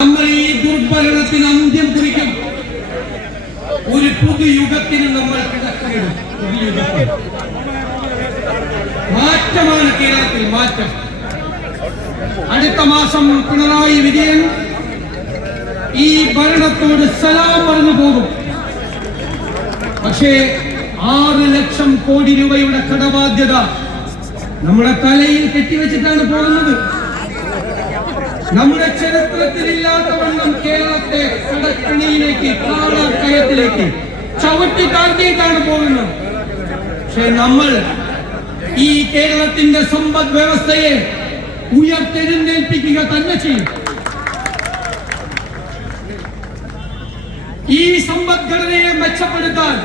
നമ്മൾ ഈ ദുർഭരണത്തിന് അന്ത്യം കുറിക്കും. ഒരു പുതുയുഗത്തിന് നമ്മൾ കിടക്കുകയാണ്. മാറ്റമാണ് കേരളത്തിൽ, മാറ്റം. അടുത്ത മാസം പിണറായി വിജയൻ ഈ ഭരണത്തോട് സലാം പറഞ്ഞു പോകും. പക്ഷേ 6 ലക്ഷം കോടി രൂപയുടെ കടബാധ്യത നമ്മുടെ തലയിൽ കെട്ടിവെച്ചിട്ടാണ് പോകുന്നത്. നമ്മുടെ ചരിത്രത്തിലില്ലാത്തവണ്ണം കേരളത്തെ കടക്കണിയിലേക്ക്, കാളക്കയത്തിലേക്ക് ചവിട്ടി താഴ്ത്തിയിട്ടാണ് പോകുന്നത്. പക്ഷെ നമ്മൾ ഈ കേരളത്തിന്റെ സമ്പദ് വ്യവസ്ഥയെ ഉയർത്തെഴുന്നേൽപ്പിക്കുക തന്നെ ചെയ്യും. ഈ സമ്പദ്ഘടനയെ മെച്ചപ്പെടുത്താൻ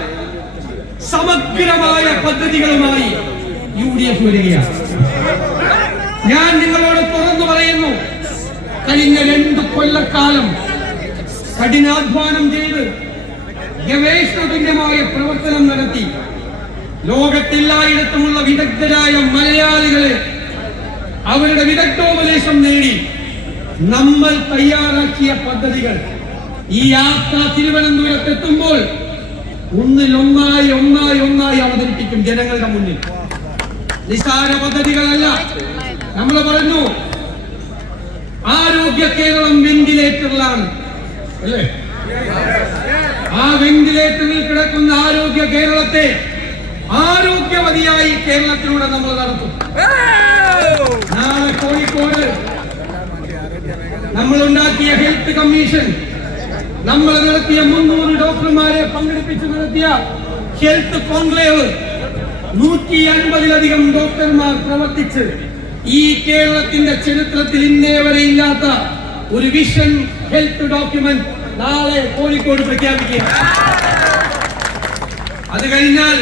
സമഗ്രമായ പദ്ധതികളുമായി UDF വരികയാണ്. ഞാൻ നിങ്ങളോട് തുറന്നു പറയുന്നു, കഴിഞ്ഞ 2 കൊല്ലക്കാലം കഠിനാധ്വാനം ചെയ്ത് ഗവേഷണതുല്യമായ പ്രവർത്തനം നടത്തി ലോകത്തെല്ലായിടത്തുമുള്ള വിദഗ്ധരായ മലയാളികളെ അവരുടെ വിദഗ്ധോപദേശം നേടി നമ്മൾ തയ്യാറാക്കിയ പദ്ധതികൾ ഈ യാത്ര തിരുവനന്തപുരത്തെത്തുമ്പോൾ ഒന്നായി അവതരിപ്പിക്കും ജനങ്ങളുടെ മുന്നിൽ. നിസ്സാര പദ്ധതികളല്ല. നമ്മൾ പറഞ്ഞു ആരോഗ്യ കേരളം വെന്റിലേറ്ററിലാണ് അല്ലേ? ആ വെന്റിലേറ്ററിൽ കിടക്കുന്ന ആരോഗ്യ കേരളത്തെ ആരോഗ്യവതിയായി കേരളത്തിലൂടെ നമ്മൾ നടത്തും. നാളെ കോഴിക്കോട് നമ്മൾ ഉണ്ടാക്കിയ ഹെൽത്ത് കമ്മീഷൻ, നമ്മൾ നടത്തിയ 300 ഡോക്ടർമാരെ പങ്കെടുപ്പിച്ച് നടത്തിയ ഹെൽത്ത് കോൺക്ലേവ്, 150-ലധികം ഡോക്ടർമാർ പ്രവർത്തിച്ച് ഈ കേരളത്തിന്റെ ചരിത്രത്തിൽ ഇന്നേ വരെ ഇല്ലാത്ത ഒരു വിഷൻ ഹെൽത്ത് ഡോക്യുമെന്റ് നാളെ കോഴിക്കോട് പ്രഖ്യാപിക്കുക. അത് കഴിഞ്ഞാൽ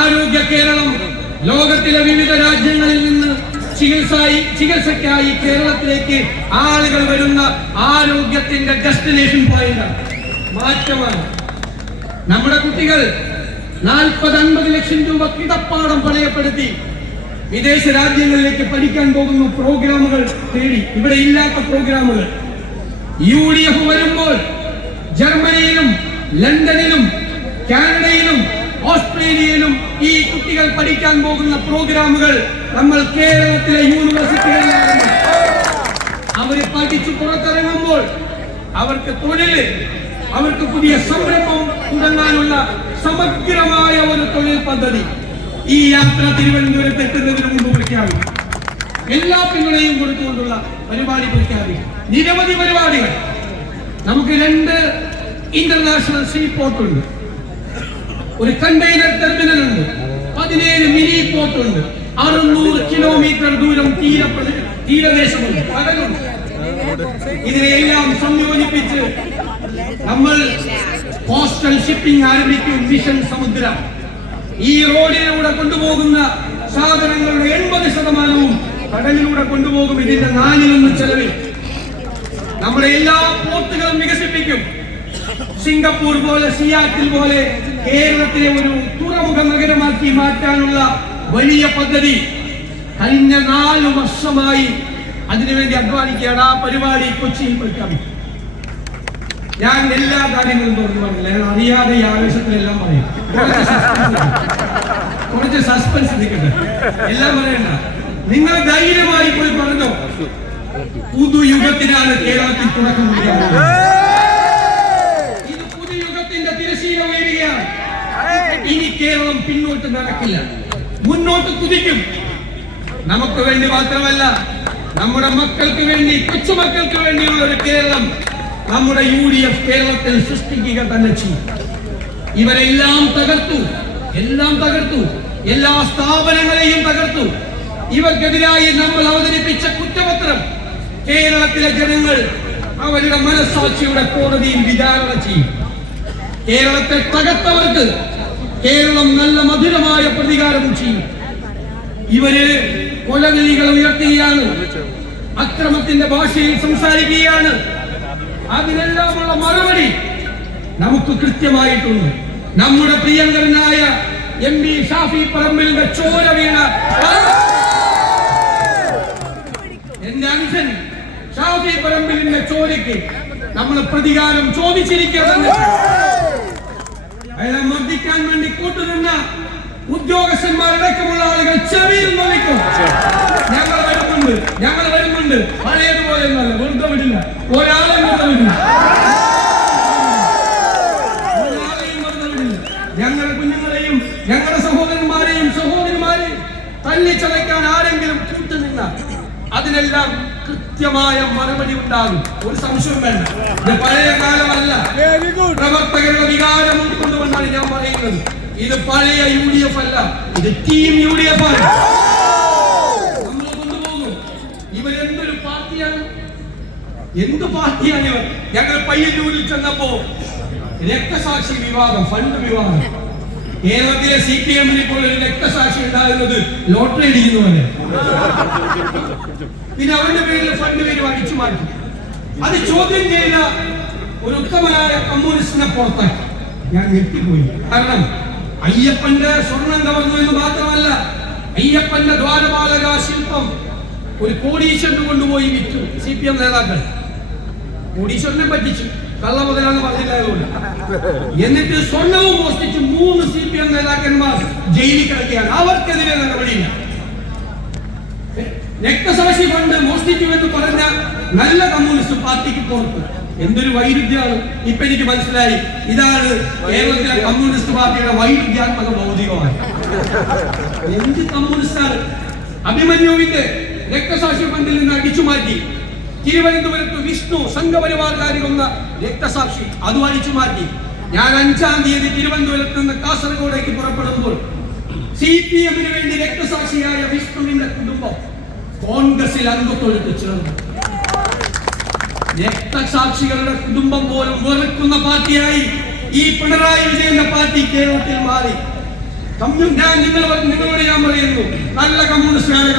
ആരോഗ്യ കേരളം ലോകത്തിലെ വിവിധ രാജ്യങ്ങളിൽ നിന്ന് ചികിത്സയ്ക്കായി കേരളത്തിലേക്ക് ആളുകൾ വരുന്ന ആരോഗ്യത്തിന്റെ ഡെസ്റ്റിനേഷൻ പോയിന്റ് മാറ്റമാണ്. നമ്മുടെ കുട്ടികൾ 40-50 ലക്ഷം രൂപ കിടപ്പാടം പണയപ്പെടുത്തി വിദേശ രാജ്യങ്ങളിലേക്ക് പഠിക്കാൻ പോകുന്ന പ്രോഗ്രാമുകൾ തേടി, ഇവിടെ ഇല്ലാത്ത പ്രോഗ്രാമുകൾ. UDF വരുമ്പോൾ ജർമ്മനിയിലും ലണ്ടനിലും കാനഡയിലും ഓസ്ട്രേലിയയിലും ഈ കുട്ടികൾ പഠിക്കാൻ പോകുന്ന പ്രോഗ്രാമുകൾ നമ്മൾ കേരളത്തിലെ യൂണിവേഴ്സിറ്റികളിലാണ്. അവര് പഠിച്ചു പുറത്തിറങ്ങുമ്പോൾ അവർക്ക് തൊഴില്, അവർക്ക് പുതിയ സംരംഭം തുടങ്ങാനുള്ള സമഗ്രമായ ഒരു തൊഴിൽ പദ്ധതി ഈ യാത്ര തിരുവനന്തപുരത്ത് എത്തുന്നതിന് മുമ്പ് പ്രഖ്യാപിക്കും. എല്ലാ പിന്തുണയും കൊടുത്തുകൊണ്ടുള്ള പരിപാടി പ്രഖ്യാപിക്കും. നിരവധി പരിപാടികൾ. നമുക്ക് 2 ഇന്റർനാഷണൽ സീ പോർട്ട് ഉണ്ട്, ഒരു കണ്ടെയ്നർ ടെർമിനൽ ഉണ്ട്, 17 മിനി പോർട്ട് ഉണ്ട്, 600 കിലോമീറ്റർ ദൂരം തീരദേശമുണ്ട്, കടലുണ്ട്. ഇതിനെല്ലാം സംയോജിപ്പിച്ച് നമ്മൾ കോസ്റ്റൽ ഷിപ്പിംഗ് ആരംഭിക്കും. മിഷൻ സമുദ്രം. ഈ റോഡിലൂടെ കൊണ്ടുപോകുന്ന സാധനങ്ങളുടെ 80% കടലിലൂടെ കൊണ്ടുപോകും. ഇതിന്റെ 4-1 ചെലവിൽ നമ്മുടെ എല്ലാ പോർട്ടുകളും വികസിപ്പിക്കും. സിംഗപ്പൂർ പോലെ, സിയാറ്റിൽ പോലെ കേരളത്തിലെ ഒരു തുറമുഖ നഗരമാക്കി മാറ്റാനുള്ള വലിയ പദ്ധതി കഴിഞ്ഞ 4 വർഷമായി അതിനുവേണ്ടി അധ്വാനിക്കുകയാണ്. ആ പരിപാടി കൊച്ചിയിൽ പ്രഖ്യാപിക്കും. ഞാൻ എല്ലാ കാര്യങ്ങളും തുറന്നു പറഞ്ഞില്ല, ഞാൻ അറിയാതെ ഈ ആവേശത്തിലെല്ലാം പറയും. കുറച്ച് സസ്പെൻസ് നിൽക്കട്ടെ, എല്ലാം പറയണ്ട. നിങ്ങൾ ധൈര്യമായി പോയി പറഞ്ഞോ, പുതുയുഗത്തിനാണ് കേരളത്തിൽ തുടക്കം കുറിക്കാൻ. ഇത് പുതുയുഗത്തിന്റെ തിരശ്ശീല ഉയരുകയാണ്. ഇനി കേരളം പിന്നോട്ട് നടക്കില്ല, മുന്നോട്ട് കുതിക്കും. നമുക്ക് വേണ്ടി മാത്രമല്ല, നമ്മുടെ മക്കൾക്ക് വേണ്ടി, കൊച്ചുമക്കൾക്ക് വേണ്ടിയുള്ള ഒരു കേരളം നമ്മുടെ UDF കേരളത്തിൽ സൃഷ്ടിക്കുക തന്നെ ചെയ്യും. ഇവരെല്ലാം തകർത്തു, എല്ലാ സ്ഥാപനങ്ങളെയും തകർത്തു. ഇവർക്കെതിരായി നമ്മൾ അവതരിപ്പിച്ച കുറ്റപത്രം കേരളത്തിലെ ജനങ്ങൾ അവരുടെ മനസ്സാക്ഷിയുടെ കോടതിയിൽ വിചാരണ ചെയ്യും. കേരളത്തെ തകർത്തവർക്ക് കേരളം നല്ല മധുരമായ പ്രതികാരം ചെയ്യും. ഇവര് കൊലവിളികൾ ഉയർത്തുകയാണ്, അക്രമത്തിന്റെ ഭാഷയിൽ സംസാരിക്കുകയാണ്. അതിനെല്ലാമുള്ള മറുപടി നമുക്ക് കൃത്യമായിട്ടുണ്ട്. നമ്മുടെ പ്രിയങ്കരനായ MP ഷാഫി പറമ്പിലിന്റെ ചോര വീണ എന്റെ അനുജൻ ഷാഫി പറമ്പിലിന്റെ ചോരയ്ക്ക് നമ്മൾ പ്രതികാരം ചോദിച്ചിരിക്കുന്നത്. അയാളെ മർദ്ദിക്കാൻ വേണ്ടി കൂട്ടുനിന്ന ഉദ്യോഗസ്ഥന്മാരടക്കമുള്ള ആളുകൾ ചെവിയിൽ നോക്കും. ഞങ്ങൾ വരുന്നുണ്ട് പഴയതുപോലെ വെറുതെ വിടില്ല, ഒരാളെയും വെറുതെ വിടില്ല. ഞങ്ങളുടെ കുഞ്ഞുങ്ങളെയും ഞങ്ങളുടെ സഹോദരന്മാരെയും തല്ലിച്ചതയ്ക്കാൻ ആരെങ്കിലും കൂട്ടുനിന്ന അതിനെല്ലാം കൃത്യമായ മറുപടി ഉണ്ടാകും. ഒരു സംശയം വേണ്ട. ഇത് പഴയ കാലമല്ല. പ്രവർത്തകരുടെ വികാരം ഉൾക്കൊണ്ടുകൊണ്ടാണ് ഞാൻ പറയുന്നത്. ഇത് പഴയ UDF അല്ല, ഇത് ടീം UDF ആണ്. നമ്മൾ കൊണ്ടുപോകും. ഇവരെന്തൊരു പാർട്ടിയാണ്, എന്ത് പാർട്ടിയാണ് ഇവർ? ഞങ്ങൾ പയ്യന്നൂരിൽ ചെന്നപ്പോ രക്തസാക്ഷി വിവാദം, ഫണ്ട് വിവാദം. കേരളത്തിലെ CPM-നെ പോലെ ഒരു രക്തസാക്ഷി ഉണ്ടാകുന്നത് ലോട്ടറി അടിക്കുന്നവരെ. പിന്നെ അവന്റെ പേരിൽ ഫണ്ട് പേര് അടിച്ചു മാറ്റി. അത് ചോദ്യം ചെയ്ത ഒരു ഉത്തമനായ കമ്മ്യൂണിസ്റ്റിനെ പുറത്താക്കി. ഞാൻ ഞെട്ടിപ്പോയി. കാരണം അയ്യപ്പന്റെ സ്വർണം കവർന്നു എന്ന് മാത്രമല്ല, അയ്യപ്പന്റെ ദ്വാരപാലക ശില്പം ഒരു കോടീശ്വരന് കൊണ്ടുപോയി വിറ്റു CPM നേതാക്കൾ. കോടീശ്വരനെ പറ്റിച്ചു, കള്ള മുതലാന്ന് പറഞ്ഞില്ലായതുകൊണ്ട്. എന്നിട്ട് സ്വർണവും മോഷ്ടിച്ച് 3 CPM നേതാക്കന്മാർ ജയിലിൽ കിടക്കുകയാണ്. അവർക്കെതിരെ നടപടിയില്ല. രക്തസാക്ഷി ഫണ്ട് മോഷ്ടിച്ചു എന്ന് പറഞ്ഞ നല്ല കമ്മ്യൂണിസ്റ്റ് പാർട്ടിക്ക് പുറത്ത് എന്തൊരു വൈരുദ്ധ്യമാണ്. ഇപ്പൊ എനിക്ക് മനസ്സിലായി, ഇതാണ് കേരളത്തിലെ കമ്മ്യൂണിസ്റ്റ് പാർട്ടിയുടെ വൈരുദ്ധ്യാത്മക ഭൗതികമാണ്. എന്ത് കമ്മ്യൂണിസ്റ്റാണ്? അഭിമന്യുവിന്റെ രക്തസാക്ഷി ഫണ്ടിൽ നിന്ന് അടിച്ചു മാറ്റി. തിരുവനന്തപുരത്ത് വിഷ്ണു സംഘപരിവാറുകാരി കൊന്ന രക്തസാക്ഷി, അതും അടിച്ചു മാറ്റി. ഞാൻ 5-ാം തീയതി തിരുവനന്തപുരത്ത് നിന്ന് കാസർഗോഡേക്ക് പുറപ്പെടുമ്പോൾ CPM-ന് വേണ്ടി രക്തസാക്ഷിയായ വിഷ്ണുവിന്റെ കുടുംബം കോൺഗ്രസിൽ അംഗത്വമെടുത്ത് ചേർന്നു. രക്തസാക്ഷികളുടെ കുടുംബം പോലും വെറുക്കുന്ന പാർട്ടിയായി ഈ പിണറായി വിജയന്റെ പാർട്ടി കേരളത്തിൽ മാറി. നിങ്ങളോട് ഞാൻ പറയുന്നു, നല്ല കമ്മ്യൂണിസ്റ്റുകാരെ